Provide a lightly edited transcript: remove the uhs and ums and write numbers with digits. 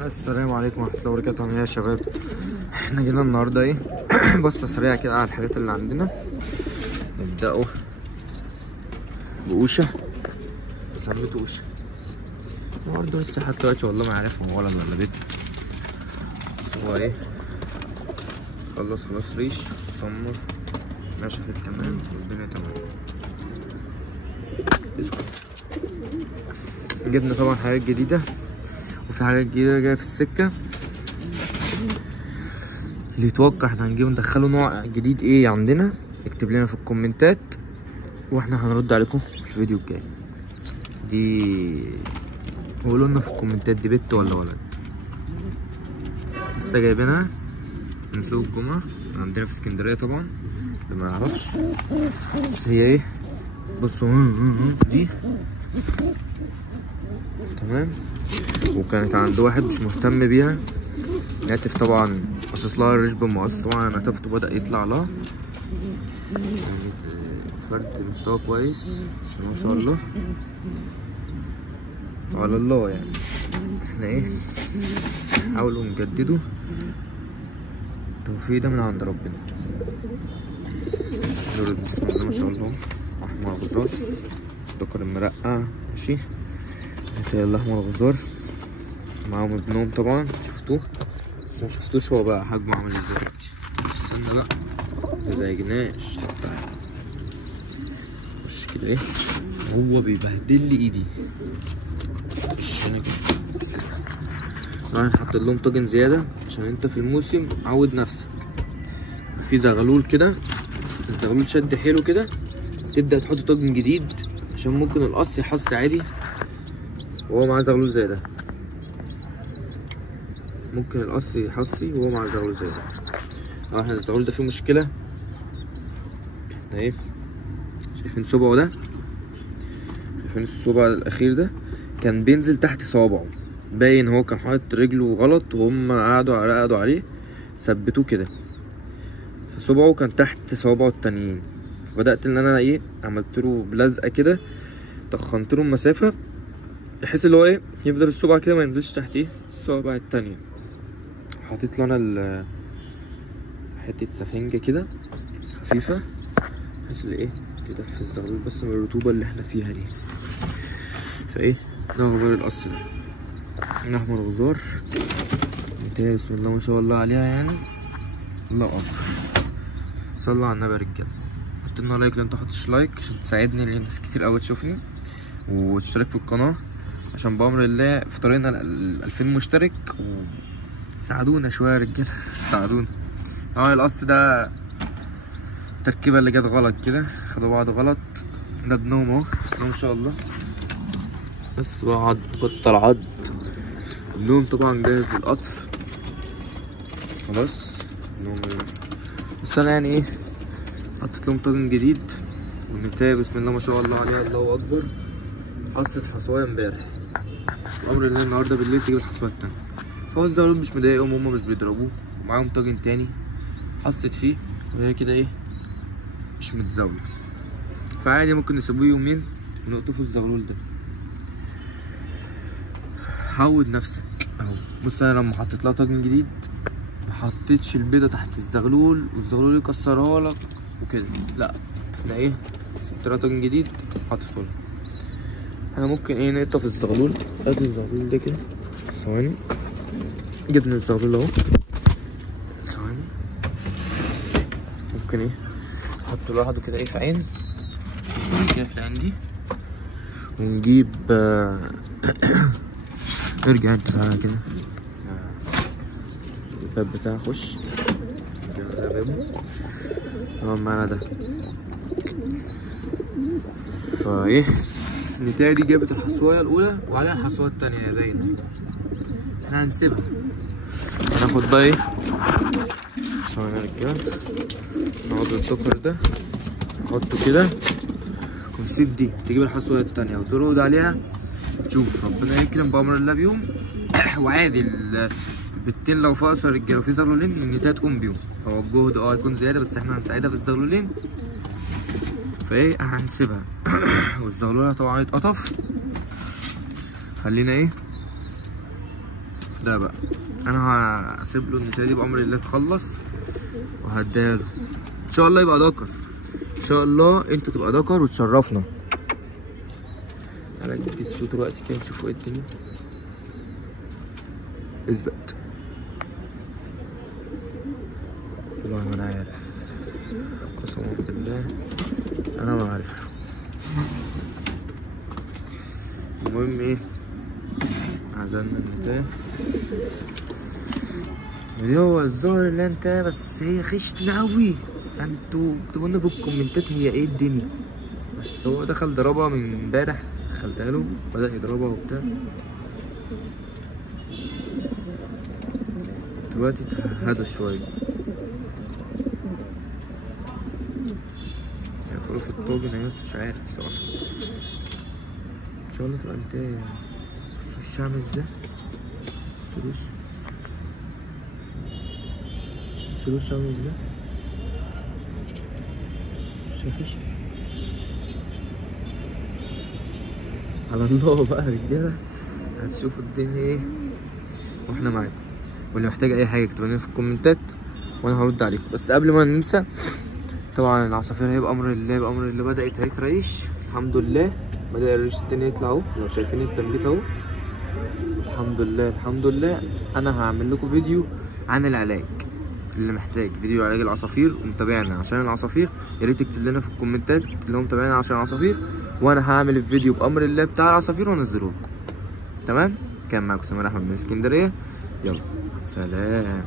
السلام عليكم ورحمة الله وبركاته. عاملين ايه يا شباب؟ احنا جينا النهارده ايه بصة سريعة كده على الحاجات اللي عندنا. نبدأوا بقوشة، سميته قوشة برضه لسه لحد دلوقتي والله ما عارف هو ولد ولا بنت، بس هو ايه خلاص ريش السمر ماشي في التمام والدنيا تمام. اسكت. جبنا طبعا حاجات جديدة وفي حاجات جديدة جاية في السكة. اللي يتوقع احنا هنجيب ندخله نوع جديد ايه عندنا اكتب لنا في الكومنتات واحنا هنرد عليكم في الفيديو الجاي. دي قولوا لنا في الكومنتات دي بنت ولا ولد. لسه جايبينها من سوق الجمعة عندنا في اسكندرية طبعا اللي ما يعرفش، بس هي ايه بصوا دي تمام. وكانت عند واحد مش مهتم بيها، ناتف طبعا قصت لها الريش بالمقص، طبعا ناتفته بدأ يطلع لها فرد مستوى كويس بسم الله ما شاء الله على الله. يعني احنا ايه نحاولوا نجددوا، التوفيق ده من عند ربنا. دول بسم الله ما شاء الله احمر غزار ذكر المرقع ماشي، يلا احمر غزار معاهم ابنهم طبعا شفتوه، بس ما شفتوش هو بقى حجمه عامل ازاي. استنى بقى مزعجناش خش كده ايه هو بيبهدل لي ايدي مش هنا كده. طبعا هنحط لهم طاجن زياده عشان انت في الموسم عود نفسك. في زغلول كده الزغلول شد حيله كده تبدا تحط طاجن جديد عشان ممكن القص يحص عادي وهو معاه زغلول زي ده، ممكن القص يحصي وهو مع زغلول زي ده. احنا الزغلول ده فيه مشكله اهي، شايفين صبعه ده، شايفين الصبع الاخير ده كان بينزل تحت صوابعه، باين هو كان حاطط رجله غلط وهم قعدوا عليه ثبتوه كده فصبعه كان تحت صوابعه التانيين. فبدات ان انا ايه عملت له بلزقه كده تخنت له المسافه بحيث اللي هو ايه يفضل الصبع كده ما ينزلش تحت ايه الصوابع التانية. حطيت له انا حته سفنجه كده خفيفه بحيث ايه تدفي الزغلول بس من الرطوبه اللي احنا فيها دي. فايه ده غبار القص ده احمر غزار بسم الله ما شاء الله عليها يعني الله اكبر. صلوا على النبي يا رجاله، حط لنا لايك لو انت محطتش لايك عشان تساعدني لان ناس كتير قوي تشوفني، وتشترك في القناه عشان بأمر الله في طريقنا ال 2000 مشترك وساعدونا شويه يا رجاله ساعدونا. طبعا القص ده التركيبه اللي جت غلط كده خدوا بعض غلط، ده ابنهم اهو بسم الله ما شاء الله بس بقى عض بطل عض. ابنهم طبعا جاهز للقطف خلاص بس انا يعني ايه حطيت لهم طاجن جديد والنتايه بسم الله ما شاء الله عليها الله اكبر. حصت حصوايه امبارح امر الله النهارده بالليل تجيب الحصوايه التانيه. فهو الزغلول مش مضايقهم هما مش بيضربوه ومعاهم طاجن تاني حصت فيه وهي كده ايه مش متزاوله، فعادي ممكن نسيبوه يومين ونقطفوا الزغلول ده. عود نفسك اهو. بص انا لما حطيت لها طاجن جديد ما حطيتش البيضه تحت الزغلول والزغلول يكسرها لك وكده، لا احنا ايه سبت لها طاجن جديد حطيته لها. احنا ممكن ايه نقطف الزغلول، ادي الزغلول ده كده ثواني، جبنا الزغلول اهو ثواني، ممكن ايه نحطه لوحده كده ايه في عين كده في العين دي ونجيب ارجع انت تعالى كده الباب بتاعي خش كده بابه اهو معانا ده. فايه النتايه دي جابت الحصوايه الاولى وعليها الحصوايه التانية باينه، احنا هنسيبها هناخد بقى ايه ثواني يا رجاله نحط السكر ده نحطه كده ونسيب دي تجيب الحصوايه التانية وترقد عليها تشوف ربنا يكرم بأمر الله بيهم وعادي البتين لو فقصوا يا رجاله في زغلولين النتايه تقوم بيهم. هو الجهد هيكون زياده بس احنا هنساعدها في الزغلولين فايه هنسيبها والزغلول طبعا يتقطف. خلينا ايه ده بقى انا هسيب له النتايه دي بامر الله تخلص وهديها له ان شاء الله يبقى دكر، ان شاء الله انت تبقى دكر وتشرفنا. تعالى ندي الصوت دلوقتي كده نشوفوا ايه الدنيا. اثبت والله ما انا عارف، قسما بالله انا ما عارف. المهم ايه، عزلنا النتايه دي، هو الظاهر اللي انت بس هي خشنة اوي، فانتوا اكتبوا لنا في الكومنتات هي ايه الدنيا. بس هو دخل ضربها من امبارح، دخلتها له بدأ يضربها وبتاع، دلوقتي اتهدى شوية. هيدخلوا في الطاجن اهي بس مش عارف بصراحة. ان شاء الله تبقى انت الوش عامل ازاي، الوش عامل ازاي، شايفش على الله بقى يا رجاله، هتشوفوا الدنيا ايه واحنا معاكم. واللي محتاج اي حاجه اكتبوا لنا في الكومنتات وانا هرد عليكم. بس قبل ما ننسى، طبعا العصافير هي بامر الله بامر الله بدات اهي تريش، الحمد لله بدا الريش التاني يطلع اهو، لو شايفين التنبيت اهو، الحمد لله الحمد لله. انا هعمل لكم فيديو عن العلاج، اللي محتاج فيديو علاج العصافير ومتابعنا عشان العصافير يا ريت تكتب لنا في الكومنتات اللي هم متابعنا عشان العصافير، وانا هعمل الفيديو بامر الله بتاع العصافير وانزله لكم. تمام؟ كان معاكم سمير احمد من اسكندريه، يلا سلام.